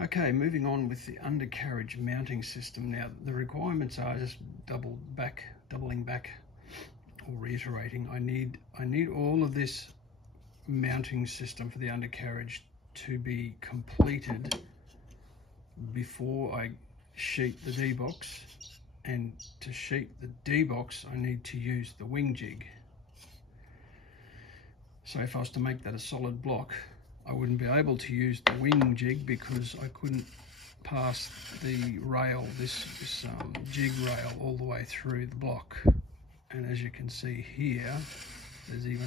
Okay, moving on with the undercarriage mounting system. Now the requirements are just doubling back or reiterating. I need all of this mounting system for the undercarriage to be completed before I sheet the D-box, and to sheet the D-box I need to use the wing jig. So if I was to make that a solid block, I wouldn't be able to use the wing jig because I couldn't pass the rail, this jig rail, all the way through the block. And as you can see here, there's even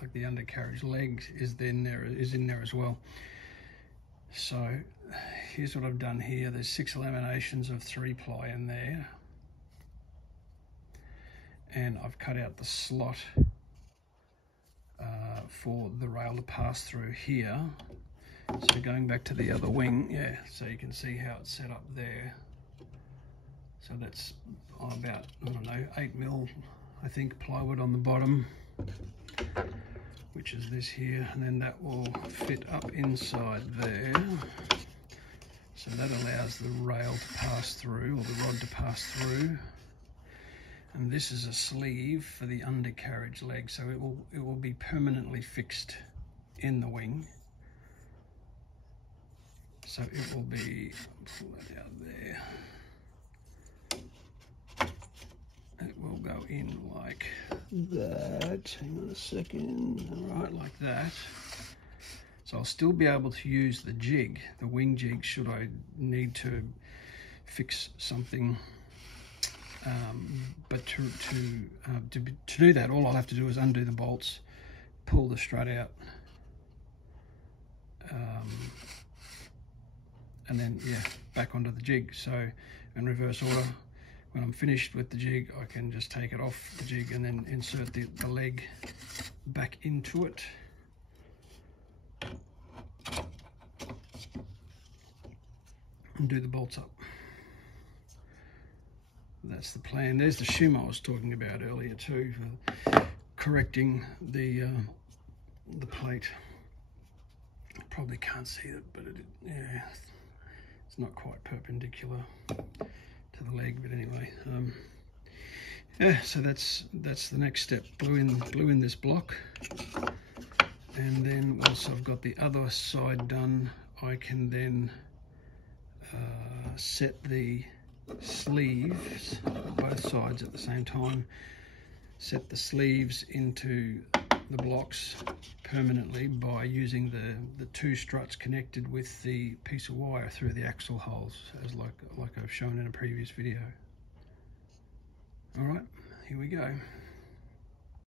like the undercarriage leg is in there as well. So here's what I've done here. There's 6 laminations of 3-ply in there, and I've cut out the slot for the rail to pass through here. So going back to the other wing, yeah, so you can see how it's set up there. So that's about, I don't know, 8mm, I think, plywood on the bottom, which is this here, and then that will fit up inside there. So that allows the rail to pass through, or the rod to pass through. And this is a sleeve for the undercarriage leg, so it will be permanently fixed in the wing. So it will be, pull that out there. It will go in like that. Hang on a second. Right, like that. So I'll still be able to use the jig, the wing jig, should I need to fix something. But to do that, all I'll have to do is undo the bolts, pull the strut out, and then, yeah, back onto the jig. So in reverse order, when I'm finished with the jig, I can just take it off the jig and then insert the leg back into it. And do the bolts up. That's the plan. There's the shim I was talking about earlier too, for correcting the plate. Probably can't see it, but yeah, it's not quite perpendicular to the leg, but anyway, yeah. So that's the next step. Glue in this block, and then once I've got the other side done, I can then set the sleeves both sides at the same time, set the sleeves into the blocks permanently by using the 2 struts connected with the piece of wire through the axle holes, as like I've shown in a previous video. All right, here we go.